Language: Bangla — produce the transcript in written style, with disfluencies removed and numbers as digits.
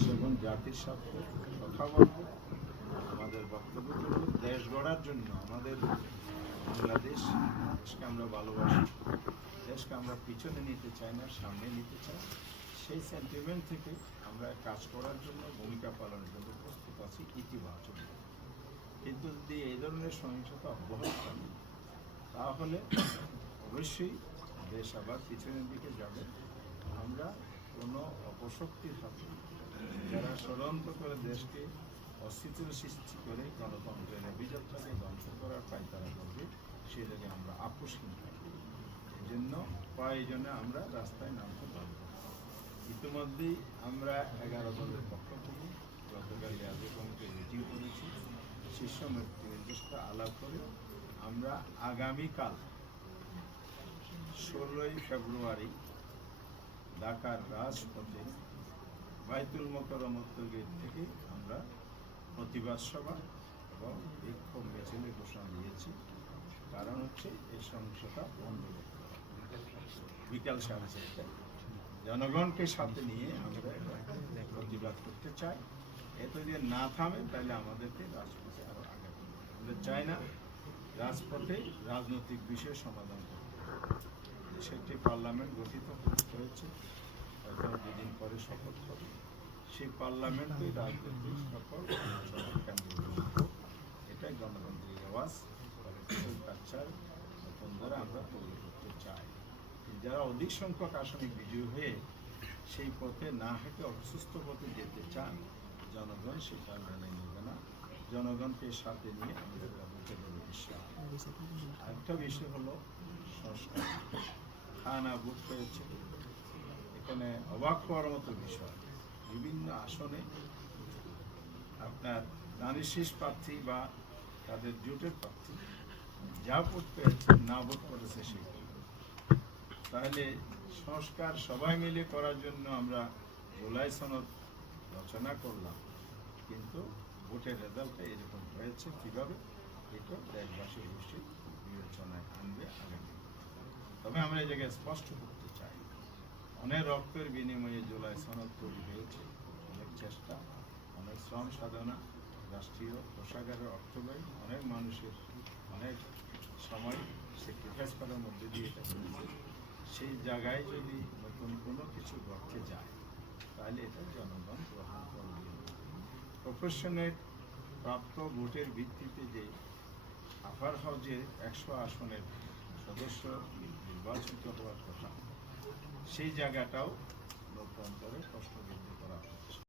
দেশ এবং জাতির স্বার্থে কথা বলবো, আমাদের বক্তব্য করবো। দেশ গড়ার জন্য আমাদের বাংলাদেশ, দেশকে আমরা ভালোবাসি, দেশকে আমরা পিছনে নিতে চাই না, সামনে নিতে চাই। সেই সেন্টিমেন্ট থেকে আমরা কাজ করার জন্য, ভূমিকা পালনের জন্য প্রস্তুত আছি ইতিবাচক। কিন্তু যদি এই ধরনের সহিংসতা অব্যাহত থাকে তাহলে অবশ্যই দেশ আবার পিছনের দিকে যাবে। আমরা কোনো অপশক্তির হাতে, যারা ষড়যন্ত্র করে দেশকে অস্থিতির সৃষ্টি করে গণতন্ত্রের অভিযাত্রাকে ধ্বংস করার পায়তারা করবে, সে জায়গায় আমরা আপোষহীন থাকব। এই জন্য প্রয়োজনে আমরা রাস্তায় নামতে পারব। ইতিমধ্যেই আমরা 11 দলের পক্ষ থেকে গতকাল জাতীয় কমিটি মিটিং করেছি। শীর্ষ নেতৃবৃন্দের সাথে আলাপ করে আমরা আগামীকাল 16ই ফেব্রুয়ারি ঢাকার রাজপথে বাইতুল মোকাররম গেট থেকে আমরা প্রতিবাদ সভা এবং বিক্ষোভ মিছিলের ঘোষণা দিয়েছি। কারণ হচ্ছে এই সহিংসতা বন্ধ করতে হবে। বিকাল 4:30টায় জনগণকে সাথে নিয়ে আমরা প্রতিবাদ করতে চাই। এত যদি না থামে তাহলে আমাদেরকে রাজপথে আরো আগাতে হবে। আমরা চাই না রাজপথে রাজনৈতিক বিষয় সমাধান করতে। সেটি পার্লামেন্ট গঠিত হয়েছে, হয়তো দুদিন পরে শপথ হবে। সেই পার্লামেন্টে রাজনৈতিক সকল কেন্দ্র, এটাই গণতান্ত্রিক আওয়াজ, পলিটিক্যাল কালচার নতুন ধরে আমরা তৈরি করতে চাই। যারা অধিক সংখ্যক আসনে বিজয়ী হয়ে সেই পথে না হেঁটে অসুস্থ পথে যেতে চান, জনগণ সেটা মেনে নেবে না। জনগণকে সাথে নিয়ে আমাদের বুঝতে দেবে বিশ্বাস। আরেকটা বিষয় হলো সংস্কার। খানা বুক হয়েছে, এখানে অবাক হওয়ার মতো বিষয়, বিভিন্ন আসনে আপনার দানিশীষ প্রার্থী বা তাদের জোটের প্রার্থী যা ভোট পেয়েছে, না ভোট করেছে সেই। তাহলে সংস্কার সবাই মিলে করার জন্য আমরা জুলাই সনদ রচনা করলাম, কিন্তু ভোটের রেজাল্টটা এরকম হয়েছে কীভাবে, এটা দেশবাসী অবশ্যই বিবেচনায় আনবে আগামী। তবে আমরা এই জায়গায় স্পষ্ট করতে চাই, অনেক রক্তের বিনিময়ে জুলাই সনদ তৈরি হয়েছে, অনেক চেষ্টা, অনেক শ্রম সাধনা, রাষ্ট্রীয় কোষাগারের অর্থ ব্যয়, অনেক মানুষের অনেক সময় স্যাক্রিফাইস করার মধ্যে দিয়ে এটা হয়েছে। সেই জায়গায় যদি নতুন কোনো কিছু ঘটতে যায় তাহলে এটা জনগণ গ্রহণ করবে। প্রফেশনের প্রাপ্ত ভোটের ভিত্তিতে যে আফার হাউজের 100 আসনের সদস্য নির্বাচিত হওয়ার কথা, সেই জায়গাটাও লোকতন্ত্রের প্রশ্নবিদ্ধ করা হচ্ছে।